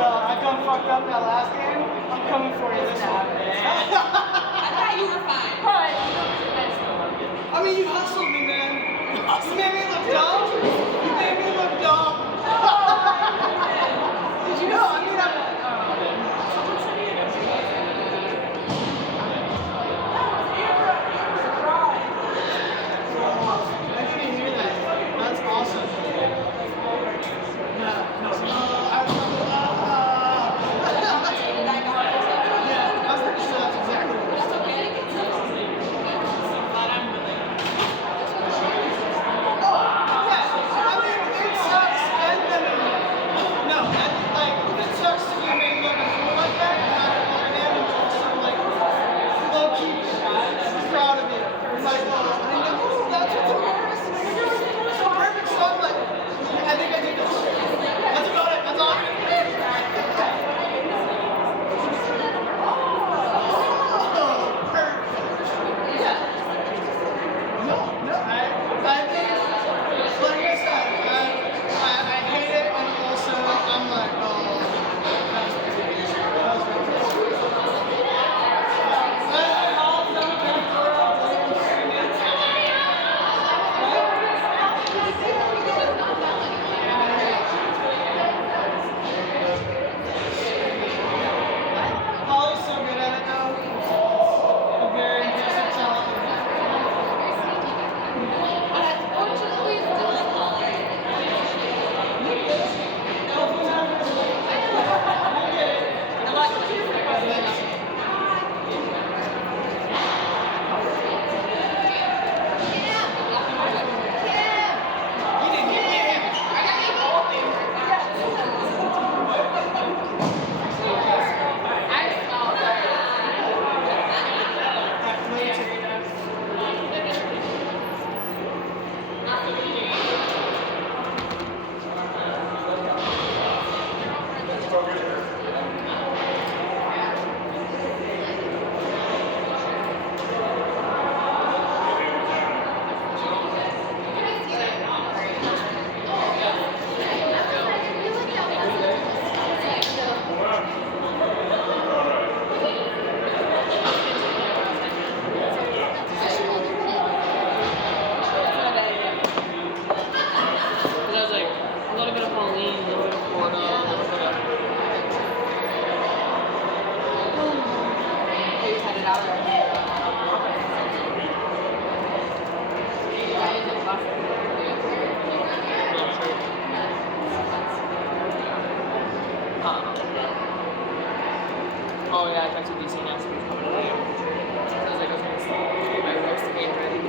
I done fucked up that last game. I'm coming for you this time. I thought you were fine. I mean, you hustled me, man. You made me look dumb. You made me look dumb. Did you know? I mean, I didn't hear that. That's awesome. Yeah, no. Yeah, I'm pretty sure that's exactly what it is. Oh, yeah. I mean, it sucks. And then, no, like, it sucks. Oh yeah, I went to DC next week. Coming to later. I was like, okay, so my next game ready.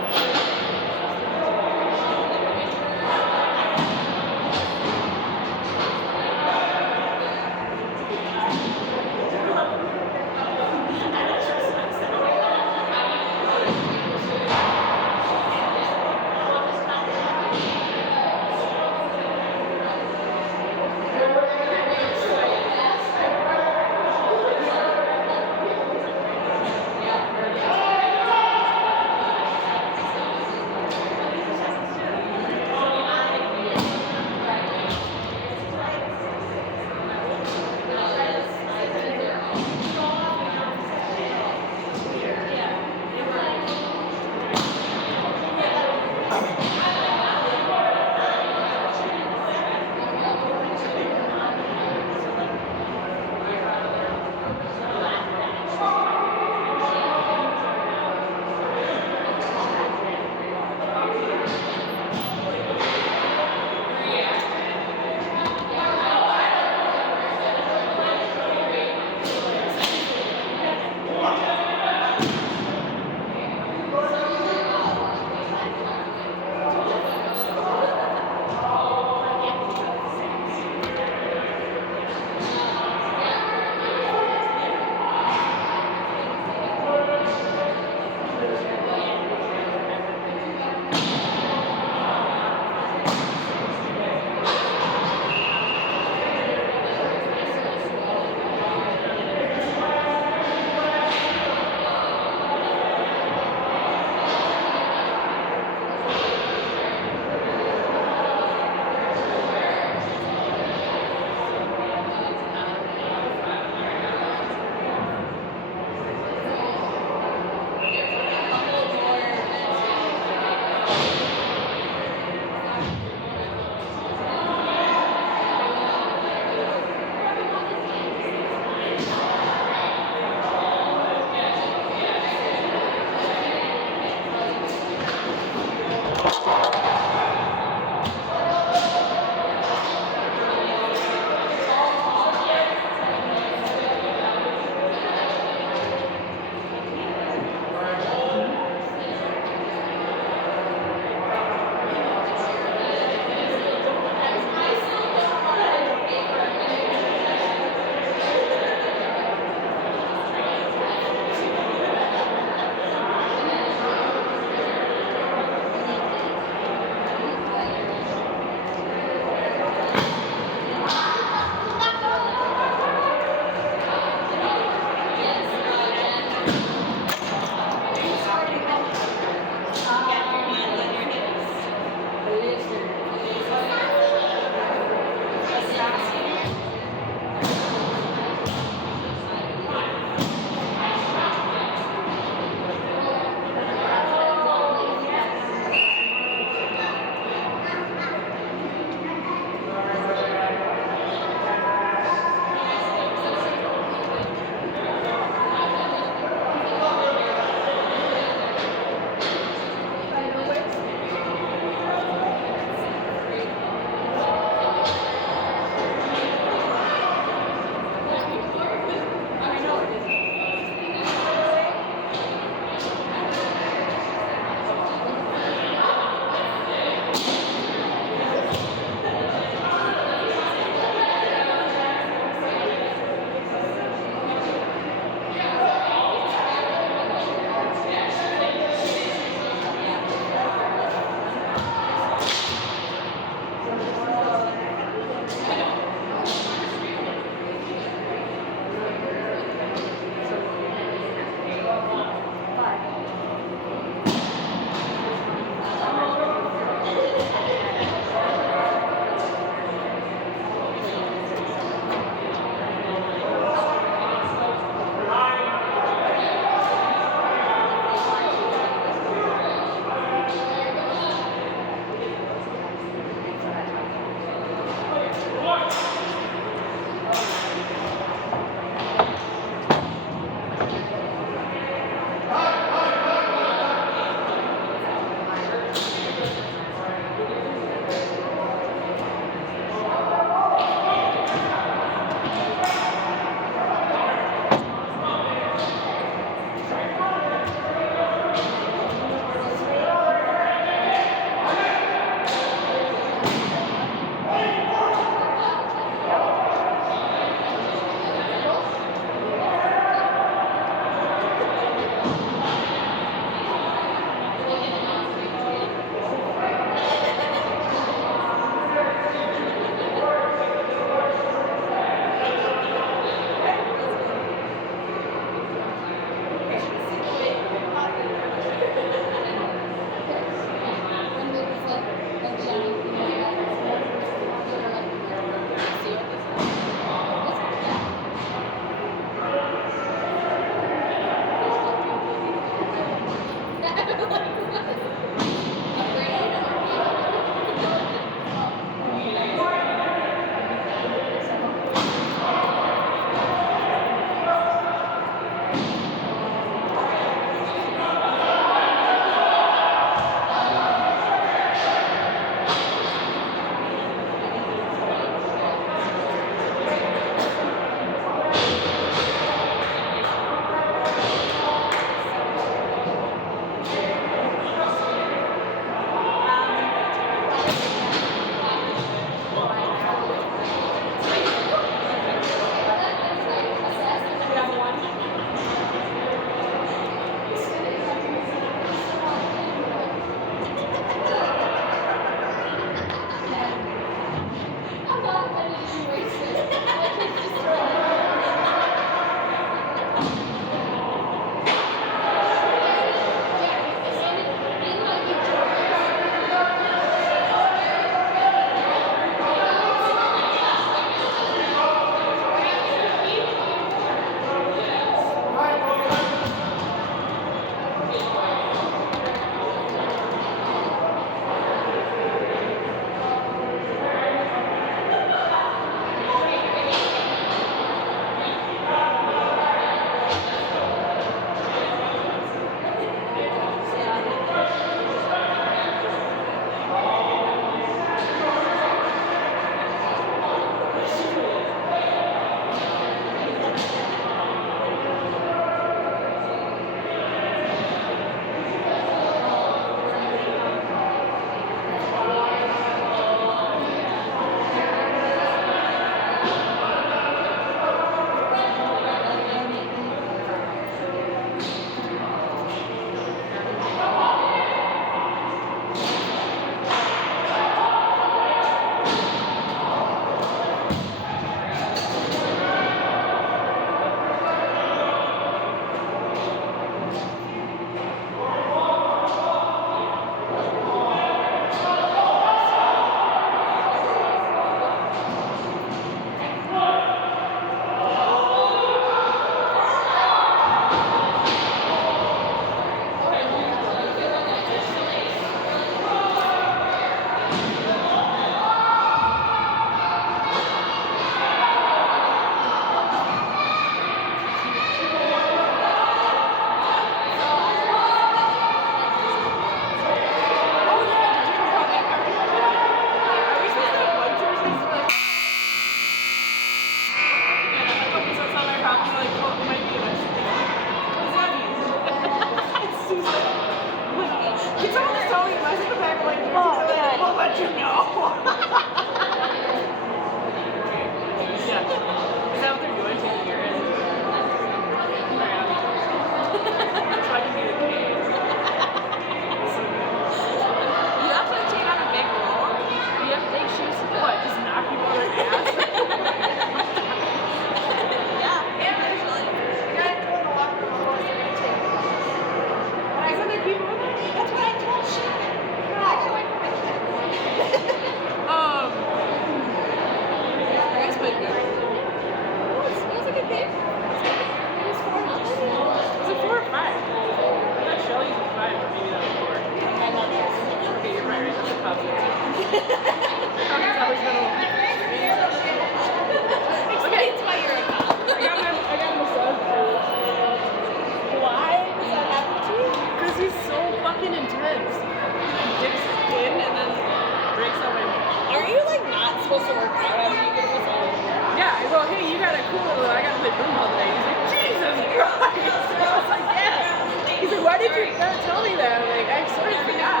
cool that I got to play football today. He's like, Jesus Christ! And I was like, yeah. He's like, why did you not tell me that? I'm like, I sort of forgot.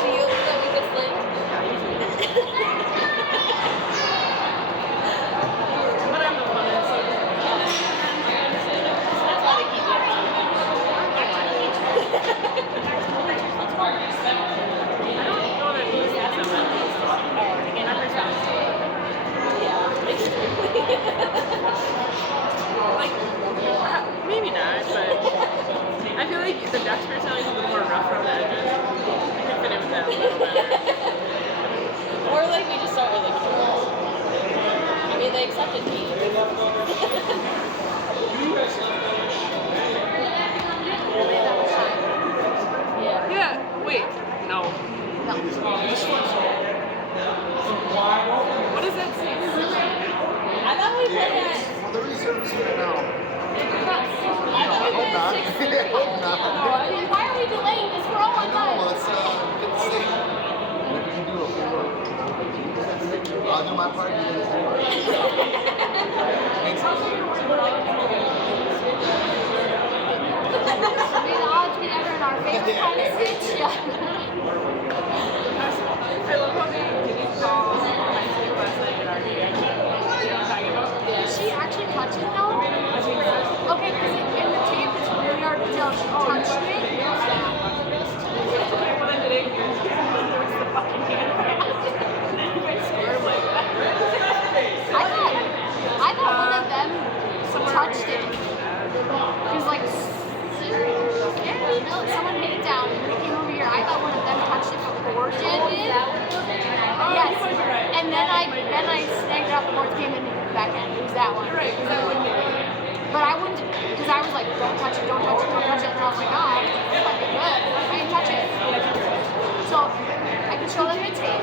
So you open the weakest link? But I'm the funnest. That's why they keep you. I don't know that means something. Like, maybe not, but I feel like the Dutch personality is a little more rough around the edges. I could fit in with that a little better. Or like we just start with like, I mean, they accepted me. Yeah. Yeah, wait, no. What does that say? I thought we played at. Well, they're reserving it now. I thought we hope played not. at 6:30. I hope not. No, why are we delaying this? We're all on No, time. let's get the same. If you can do it for, I'll do my part. You do May the odds be ever in our favor kind of stitch. I love how they didn't call my sleep last night at our game. You know what I'm talking about? Did she actually touch it though? Okay, because in the tape it's really hard to tell if she touched it. What I did, there's the fucking camera. I swear, I'm like, I thought one of them touched it. Because like, someone hit it down and when it came over here, I thought one of them touched it before Jen did. Yes. And then I snagged it off the board, came in back in. It was that one. you're right, because I wouldn't be. But I wouldn't, because I was like, don't touch it, don't touch it, don't touch it. And I was like, oh, it's fucking good. I didn't touch it. So I can show them the tape.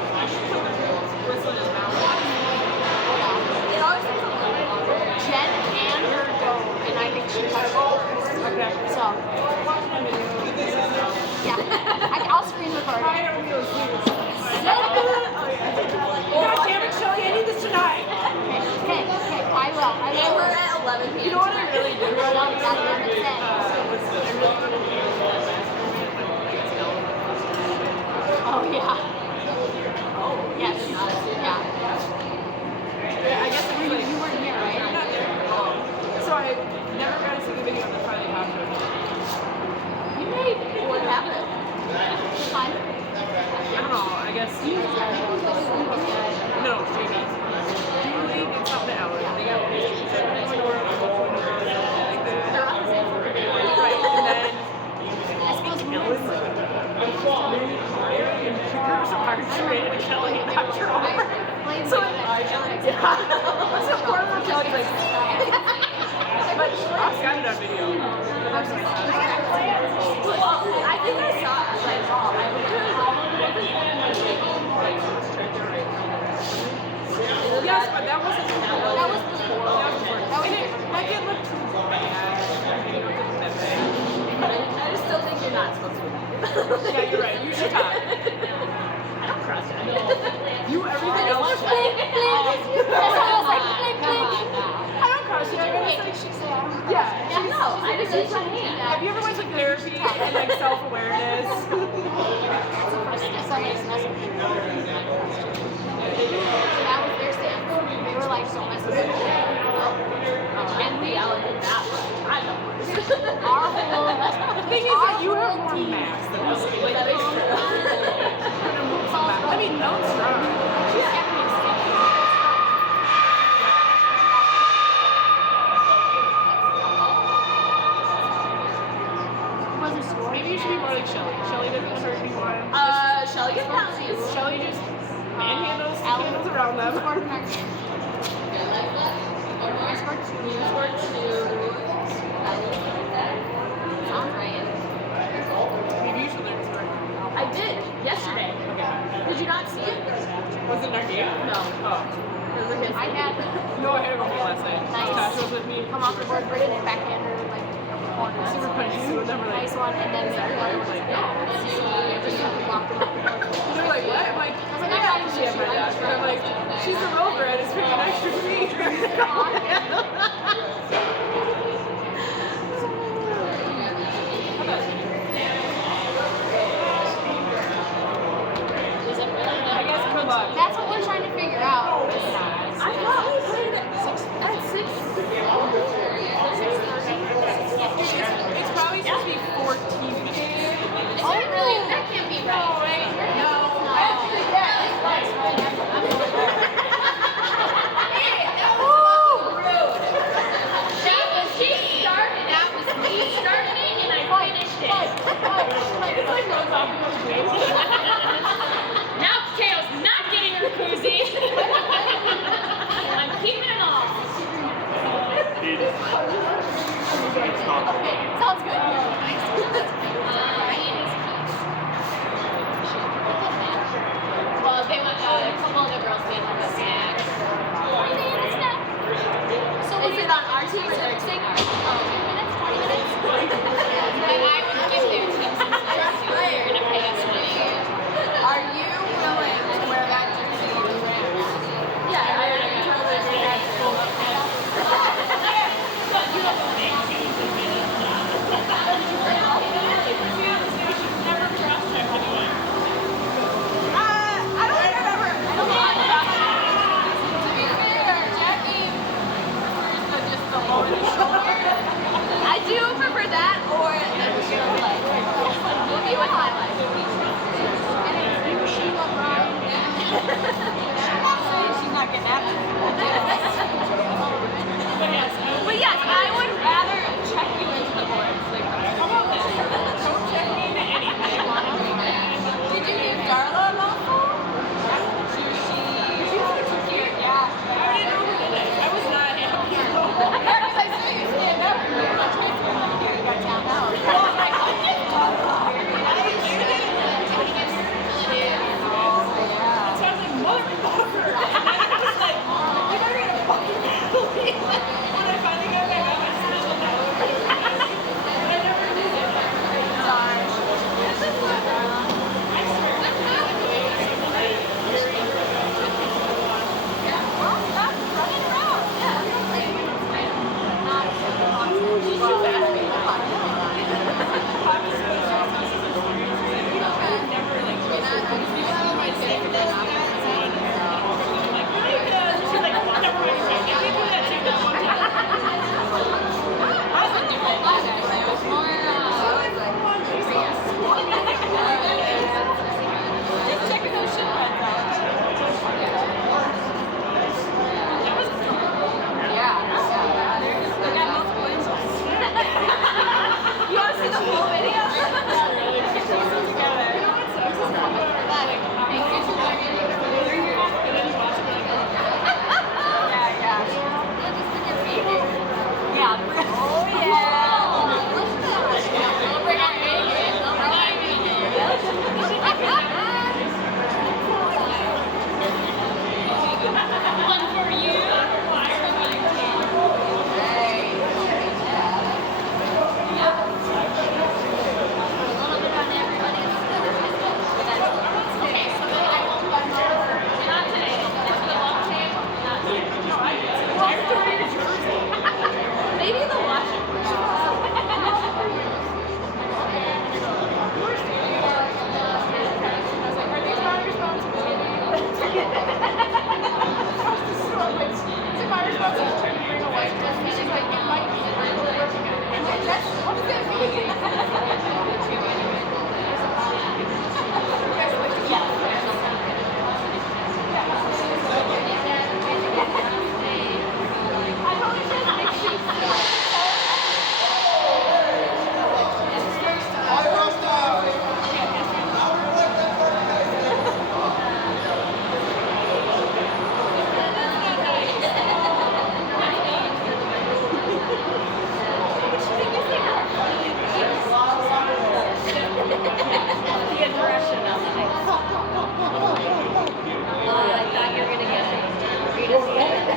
Whistling his mouth. Yeah. It always takes a little bit longer. Jen and her go, and I think she touched it first. Okay. So, yeah. I'll screen record. I don't feel serious. God damn it, Shelly, I need this tonight. Okay, I will. And we're at 11 p.m. You know what I really do? I love that limit set. Oh, yeah. Oh, yes. Yeah. I guess it was like, You weren't here, right? not there. So I never got to see the video of the Friday Hot You made What happened? fun. I don't know, I guess. No, Jamie. Julie did something else. They got pastries. Right, and then I suppose we Ellen Curse of Archery and Kelly knocked her over. So poor little Kelly's like, but Ross got it on video. Well, I think I saw it. Like, Yes, but that wasn't before. That was before. And that kid looked too bad. I just still think you're not supposed to be. Yeah, you're right. You should talk. I don't cross it. You everything else. Blink, blink. That's why I was like, blink, blink. I don't cross you. Yeah. Yeah, no, I just use my hand. Have you ever went to therapy and like self-awareness? That was their stance. They were like, don't mess with it. And we allocated that much. I know. Our whole, The thing is that you have more max than us. Like, That is true. I mean, no, it's not. Maybe you should be more like Shelly. Shelly doesn't hurt anyone. Shelly gets penalties. Shelly just manhandles around them. I scored two. You scored 2. Sounds right. Maybe you should learn to score. I did yesterday. Okay. Did you not see it? Was it in our game? No. Oh. It was his. I had No, I had to go home last night. Nice. Tasha was with me. come off the board, bring it in backhander, like the corner. Super punchy. So never like. Nice one, and then I was like, no. just locked him up. They're like, what? I'm like, I was like, I'm not even she had my sure. dash. And I'm like, she's a rover and it's freaking extra to me. Is it really? I guess come on. That's what we're trying to figure out. I thought we played at 6. It's probably supposed to be 14 games. Oh, really? That can't be right. No. Actually, yeah. Hey, that was rude.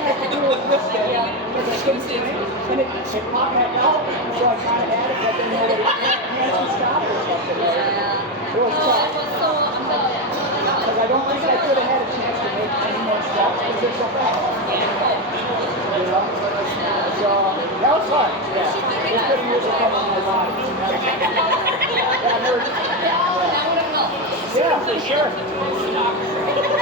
had to do it this day because I couldn't see it. And it popped back out. So I kind of had it, but then nobody had stopped or something. It was tough. Because I don't think I could have had a chance to make any more shots because they're so fast. You know? So that was fun. Yeah. It couldn't use a couple more bodies. That hurt. Yeah, for sure.